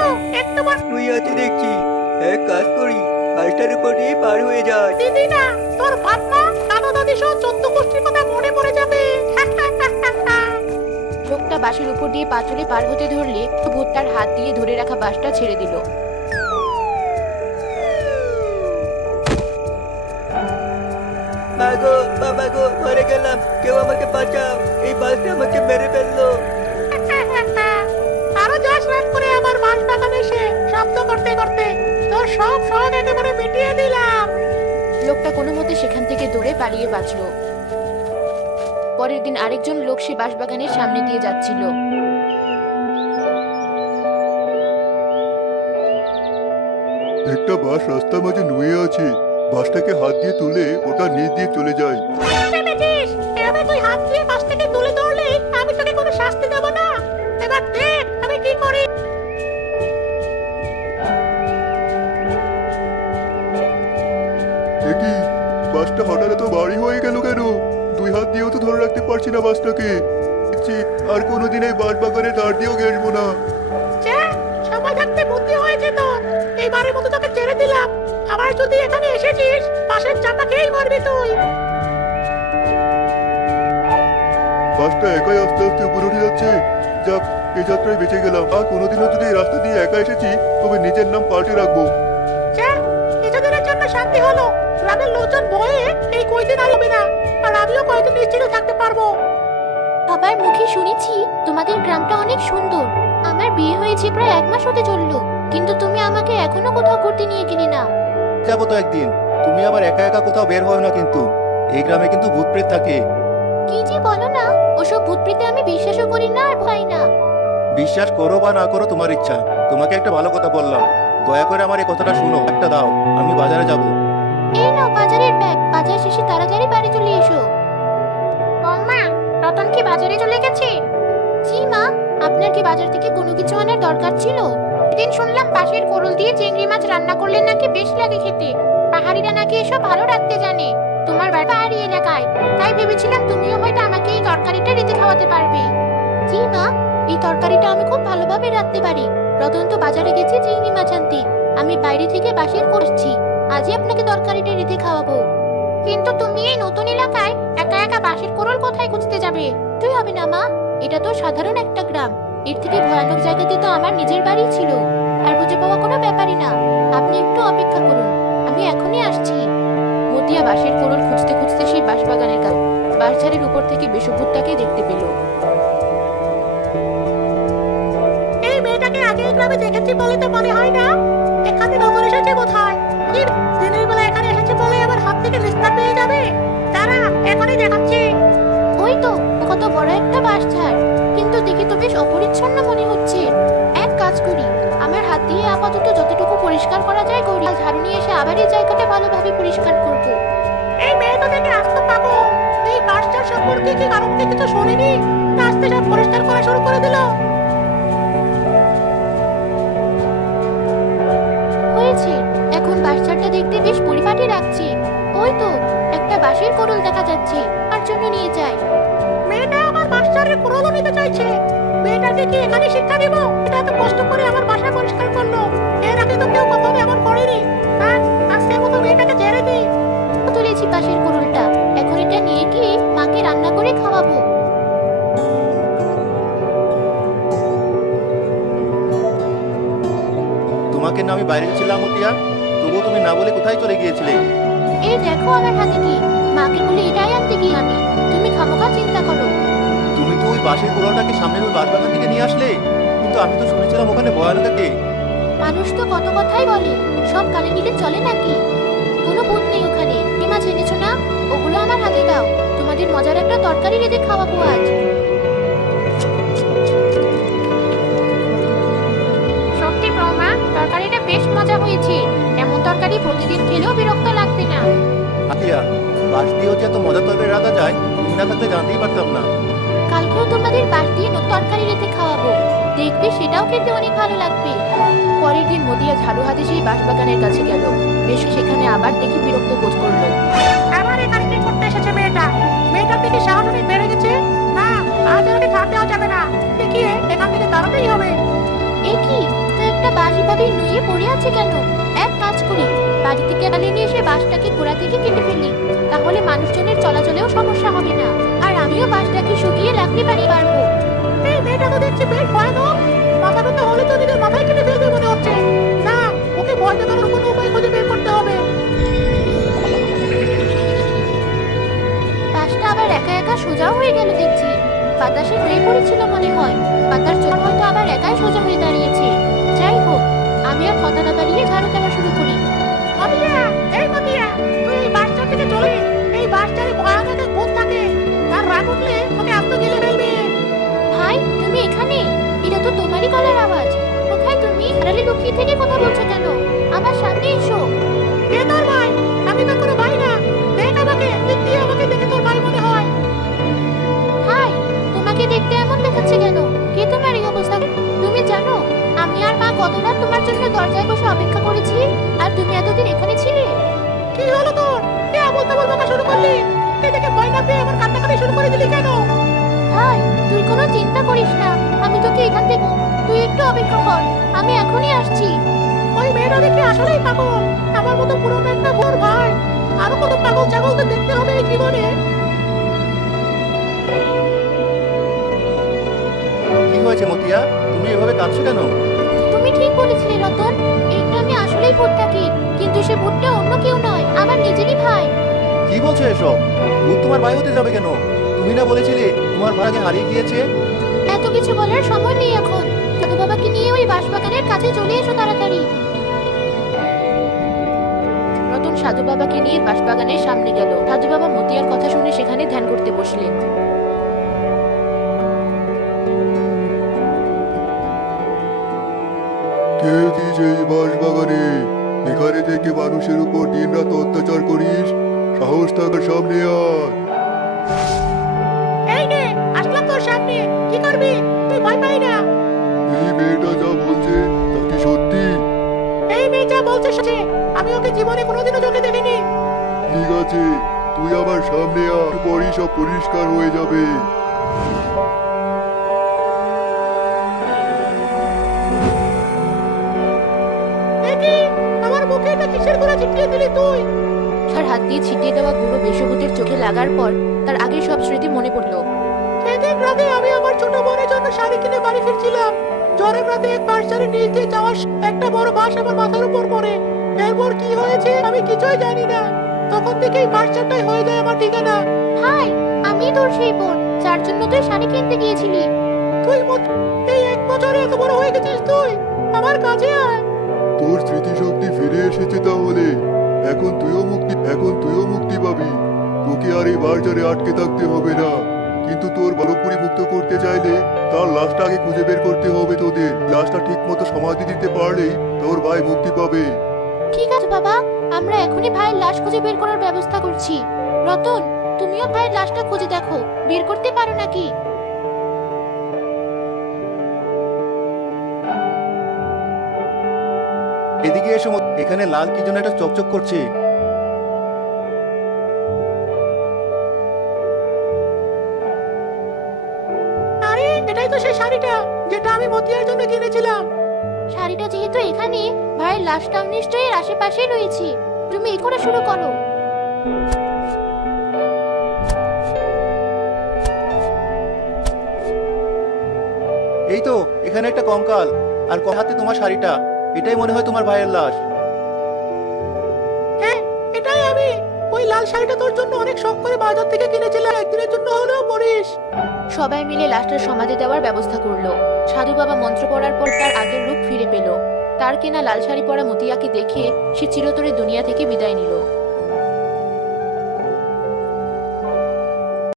তো একটু তুই আছে দেখছি। এক কাজ করি, বাসটার উপর দিয়ে পার হয়ে যায়। দিদি না তোর বাবা দাদা দাদি সহ 14 গোষ্ঠীর কথা মনে পড়ে যাবে। লোকটা বাঁশের উপর দিয়ে পাথরে পার হতে ধরলে ভূত তার হাত দিয়ে ধরে রাখা বাঁশটা ছেড়ে দিল। মাগো, বাবা গো, মরে গেলাম, কেউ আমাকে বাঁচাও, এই বাসটা আমাকে মেরে ফেললো। আরো যাস রাত করে আমার বাস বাগানে এসে শব্দ করতে করতে তোর সব শখ একেবারে মিটিয়ে দিলাম। লোকটা কোনো মতে সেখান থেকে দৌড়ে পালিয়ে বাঁচলো। পরের দিন আরেকজন লোক সে বাঁশবাগানের সামনে দিয়ে যাচ্ছিল। একটা বাস রাস্তার মাঝে নুয়ে আছে, বাসটাকে হাত দিয়ে তুলে ওটা নিচ দিয়ে চলে যায়। ভেবেছিস এভাবে তুই হাত দিয়ে বাস থেকে তুলে ধরলে আমি তোকে কোনো শাস্তি দেব না? এবার দেখ আমি কি করি। দেখি বাসটা হঠাৎ এত ভারী হয়ে গেল কেন? দুই হাত দিয়েও তো ধরে রাখতে পারছি না বাসটাকে। দেখছি আর কোনোদিন এই বাস বাগানে দাঁড় দিয়েও ঘেসবো না। যা, সময় থাকতে বুদ্ধি হয়েছে তোর। এইবারের মতো তোকে ছেড়ে দিলাম। আবার যদি এখানে এসেছিস পাশের চাপা খেয়েই মরবি তুই। বাসটা একাই আস্তে আস্তে উপরে উঠে যাচ্ছে। যাক, এই যাত্রায় বেঁচে গেলাম। আর কোনোদিনও যদি এই রাস্তা দিয়ে একা এসেছি তবে নিজের নাম পাল্টে রাখবো। যা, কিছুদিনের জন্য শান্তি হলো। গ্রামের লোকজন ভয়ে এই কয়দিন আর হবে না, আর আমিও কয়দিন নিশ্চিন্ত থাকতে পারবো। বাবার মুখে শুনেছি তোমাদের গ্রামটা অনেক সুন্দর। আমার বিয়ে হয়েছে প্রায় 1 মাস হতে চললো, কিন্তু তুমি আমাকে এখনো কোথাও ঘুরতে নিয়ে গেলে না। যাবো তো একদিন। তুমি আবার একা একা কোথাও বের হয় না কিন্তু। এই গ্রামে কিন্তু ভূত প্রেত থাকে। কি যে বলো না, ওসব ভূত প্রেতে আমি বিশ্বাসও করি না আর ভয় না। বিশ্বাস করো বা না করো তোমার ইচ্ছা। তোমাকে একটা ভালো কথা বললাম, দয়া করে আমার এই কথাটা শুনো। একটা দাও, আমি বাজারে যাব। এই নাও বাজারের ব্যাগ, বাজার শেষে তাড়াতাড়ি বাড়ি চলে এসো। মা, রতন কি বাজারে চলে গেছে? জি মা, আপনার কি বাজার থেকে কোনো কিছু আনার দরকার ছিল? দিন শুনলাম বাঁশের কোরল দিয়ে চিংড়ি মাছ রান্না করলে নাকি বেশ লাগে খেতে। পাহাড়িরা নাকি এসব ভালো রাখতে জানে। তোমার বাড়ি পাহাড়ি এলাকায়, তাই ভেবেছিলাম তুমিও হয়তো আমাকে এই তরকারিটা রেঁধে খাওয়াতে পারবে। জি মা, এই তরকারিটা আমি খুব ভালোভাবে রাখতে পারি। রতন তো বাজারে গেছে চিংড়ি মাছ আনতে, আমি বাইরে থেকে বাঁশের করছি। আজই আপনাকে তরকারিটা রেঁধে খাওয়াবো। কিন্তু তুমি এই নতুন এলাকায় একা একা বাঁশের কোরল কোথায় খুঁজতে যাবে? তুই হবে না মা, এটা তো সাধারণ একটা গ্রাম। এর থেকে ভয়ানক জায়গাতে তো আমার নিজের বাড়ি ছিল। আর খুঁজে পাওয়া কোনো ব্যাপারই না। আপনি একটু অপেক্ষা করুন, আমি এখনই আসছি। মতিয়া বাঁশের কোরল খুঁজতে খুঁজতে সেই বাঁশবাগানের কাছে বাঁশঝাড়ের উপর থেকে বিষভূতটাকে দেখতে পেল। এই মেয়েটাকে আগে এই গ্রামে দেখেছি বলে তো মনে হয় না। এখানে নতুন এসেছে কোথায়? কি দিনের বেলা এখানে এসেছে বলে আবার হাত থেকে নিস্তার পেয়ে যাবে? তারা এখনই দেখাচ্ছি। ওই তো কত বড় একটা বাঁশঝাড়, কিন্তু দেখে তো বেশ অপরিচ্ছন্ন মনে হচ্ছে। এক কাজ করি, আমার হাত দিয়ে আপাতত যতটুকু পরিষ্কার করা যায় করি, আর ঝাড়ু নিয়ে এসে আবার এই জায়গাটা ভালোভাবে পরিষ্কার করব। এই মেয়েটা দেখে আসতে পাবো। এই বাসটার সম্পর্কে কি কারণ থেকে তো শুনিনি, আস্তে সব পরিষ্কার করা শুরু করে দিল। হয়েছে, এখন বাঁশঝাড়টা দেখতে বেশ পরিপাটি লাগছে। ওই তো একটা বাঁশের কোরল দেখা যাচ্ছে, তার জন্য নিয়ে যাই। মেয়েটা আমার বাসটারে কোরলও নিতে চাইছে। মেয়েটাকে কি এখানে শিক্ষা দিব? এটা এত কষ্ট করে আমার বাসা পরিষ্কার করলো, এর আগে তো কেউ কখনো এমন করেনি। আজকের মতো মেয়েটাকে ছেড়ে দিই। তুলেছি বাঁশের কোরলটা, এখন এটা নিয়ে গিয়ে মাকে রান্না করে খাওয়াবো। তোমাকে না আমি বাইরে গেছিলাম মতিয়া, তবুও তুমি না বলে কোথায় চলে গিয়েছিলে? এই দেখো আমার হাতে কি, মাকে বলে এটাই আনতে গিয়ে আমি। তুমি খামোখা চিন্তা করো। তুমি তো ওই বাঁশের কোড়াটাকে সামনের ওই বাঁশবাগান থেকে নিয়ে আসলে, কিন্তু আমি তো শুনেছিলাম ওখানে ভয়ানক থাকে। মানুষ তো কত কথাই বলে, সব কানে নিলে চলে নাকি? কোনো ভূত নেই ওখানে। এই মাছ এনেছো না, ওগুলো আমার হাতে দাও। তোমাদের মজার একটা তরকারি রেঁধে খাওয়াবো আজ। সত্যি প্রমা, তরকারিটা বেশ মজা হয়েছে। এমন তরকারি প্রতিদিন খেলেও বিরক্ত লাগবে না। আতিয়া, বাঁশ দিয়েও যে এত মজার তরকারি রাখা যায়, তুমি না থাকলে জানতেই পারতাম না। কালকেও তোমাদের বাঁশ দিয়ে তরকারি রেঁধে খাওয়াবো, দেখবে সেটাও খেতে অনেক ভালো লাগবে। পরের দিন মতিয়া ঝাড়ু হাতে সেই বাঁশবাগানের কাছে গেল। বেশ সেখানে আবার দেখে বিরক্ত বোধ করলো। আবার এখানে কি করতে এসেছে মেয়েটা? মেয়েটার থেকে সাহস অনেক বেড়ে গেছে। না, আজ ওকে ছাড় দেওয়া যাবে না। দেখিয়ে এখান থেকে দাঁড়াতেই হবে। এ কি, তো একটা বাঁশ এভাবে নুয়ে পড়ে আছে কেন? এক কাজ করি, বাড়ি থেকে পালিয়ে নিয়ে এসে বাঁশটাকে গোড়া থেকে কেটে ফেলি, তাহলে মানুষজনের চলাচলেও সমস্যা হবে না। আর আমিও বাঁশটাকে শুকিয়ে লাকড়ি বানিয়ে পারবো। এই মেয়েটা তো দেখছি বেশ ভয়ানক। মাথা ব্যথা হলে তো নিজের মাথায় কেটে ফেলবে মনে হচ্ছে। না, ওকে ভয় দেখানোর কোনো উপায় খুঁজে বের করতে হবে। বাঁশটা আবার একা একা সোজা হয়ে গেল দেখছি। বাতাসে হয়ে পড়েছিল মনে হয়, পাতার চোখ হয়তো আবার একাই সোজা হয়ে দাঁড়িয়েছে। যাই হোক, আমি আর কথা না বাড়িয়ে ঝাড়ু দেওয়া শুরু করি। মতিয়া, এই মতিয়া, তুই এই বাসটার থেকে চলে। এই বাসটারে ভয়ানক এক ভূত থাকে। তার রাগ উঠলে তোকে আত্ম গিলে ফেলবে। ভাই, তুমি এখানে? এটা তো তোমারই গলার আওয়াজ। কোথায় তুমি? আড়ালে লুকিয়ে থেকে কথা বলছো কেন? আমার সামনে এসো। কে তোর ভাই? আমি তো কোনো ভাই না। দেখ আমাকে, দিক দিয়ে আমাকে দেখে তোর ভাই মনে হয়। ভাই, তোমাকে দেখতে এমন দেখাচ্ছে কেন? কে তোমার এই অবস্থা? তুমি জানো আমি আর মা কত রাত তোমার জন্য দরজায় বসে অপেক্ষা করেছি, আর তুমি এতদিন এখানে ছিলে? কি হলো তোর? কে আবল তাবল বকা শুরু করলি? কে দেখে ভয় না পেয়ে আমার কান্নাকাটি শুরু করে দিলি কেন? ভাই, তুই কোনো চিন্তা করিস না, আমি তোকে এখান থেকে, তুই একটু অপেক্ষা কর, আমি এখনই আসছি। ওই মেয়েটা দেখি আসলেই পাগল। আমার মতো পুরনো একটা ভোর ভাই। আরো কত পাগল ছাগল তো দেখতে হবে এই জীবনে। কি হয়েছে মতিয়া, তুমি এভাবে কাঁদছো কেন? তুমি ঠিক বলেছিলে রতন, এই গ্রামে আসলেই ভূত থাকে, কিন্তু সে ভূতটা অন্য কেউ নয়, আমার নিজেরই ভাই। কি বলছো এসব? ভূত তোমার ভাই হতে যাবে কেন? তুমি না বলেছিলে তোমার ভাইকে হারিয়ে গিয়েছে? এত কিছু বলার সময় নেই এখন। সাধু বাবাকে নিয়ে ওই বাঁশবাগানের কাছে চলে এসো তাড়াতাড়ি। রতন সাধু বাবাকে নিয়ে বাঁশবাগানের সামনে গেল। সাধু বাবা মতিয়ার কথা শুনে সেখানে ধ্যান করতে বসলেন। কে তুই এই বাঁশবাগানে? এখানে থেকে মানুষের উপর দিনরাত অত্যাচার করিস? সাহস থাকার সামনে আয়। এই নে, আসলাম তোর সামনে। কি করবি? তুই ভয় পাই না। এই মেয়েটা যা বলছে তা কি সত্যি? এই মেয়ে যা বলছে সে, আমি ওকে জীবনে কোনোদিনও চোখে দেখিনি। ঠিক আছে, তুই আমার সামনে আয়, একটু পরই সব পরিষ্কার হয়ে যাবে। একি, আমার মুখে এটা কিসের গুঁড়া ছিটিয়ে দিলি তুই? তার হাত দিয়ে ছিটিয়ে দেওয়া গুঁড়ো বেশভূতের চোখে লাগার পর তার আগের সব স্মৃতি মনে পড়ল। সেদিন রাতে আমি আমার ছোট বোনের জন্য শাড়ি কিনে বাড়ি ফিরছিলাম। ঝড়ের রাতে এক পার্সারের নিচ দিয়ে যাওয়ার একটা বড় বাঁশ আমার মাথার উপর পড়ে। এরপর কি হয়েছে আমি কিছুই জানি না। তখন থেকেই পার্সারটাই হয়ে যায় আমার ঠিকানা। ভাই, আমি তোর সেই বোন যার জন্য তুই শাড়ি কিনতে গিয়েছিলি। তুই এই এক বছরে এত বড় হয়ে গেছিস তুই। আমার কাছে আয়। তোর স্মৃতিশক্তি ফিরে এসেছে তাহলে। এখন তুইও মুক্তি পাবি। তোকে আর এই বাজারে আটকে থাকতে হবে না। কিন্তু তোর পুরোপুরি মুক্ত করতে চাইলে তার লাশটা আগে খুঁজে বের করতে হবে তোদের। লাশটা ঠিক মতো সমাধি দিতে পারলেই তোর ভাই মুক্তি পাবে। ঠিক আছে বাবা, আমরা এখনই ভাইয়ের লাশ খুঁজে বের করার ব্যবস্থা করছি। রতন, তুমিও ভাইয়ের লাশটা খুঁজে দেখো, বের করতে পারো নাকি। এদিকে এসো, এখানে লাল কি যেন একটা চকচক করছে। আরে এটাই তো সেই শাড়িটা যেটা আমি মতিয়ার জন্য কিনেছিলাম। শাড়িটা যেহেতু এখানে, ভাইয়ের লাশটাও নিশ্চয়ই এর আশেপাশেই রয়েছে। তুমি এই করে শুরু করো। এই তো, এখানে একটা কঙ্কাল, আর হাতে তোমার শাড়িটা। এটাই মনে হয় তোমার ভাইয়ের লাশ। হ্যাঁ, এটাই আমি। ওই লাল শাড়িটা তোর জন্য অনেক শখ করে বাজার থেকে কিনেছিলাম। একদিনের জন্য হলেও পরিস। সবাই মিলে লাশটার সমাধি দেওয়ার ব্যবস্থা করলো। সাধু বাবা মন্ত্র পড়ার পর তার আগের রূপ ফিরে পেল। তার কেনা লাল শাড়ি পরা মতিয়াকে দেখে সে চিরতরে দুনিয়া থেকে বিদায় নিল।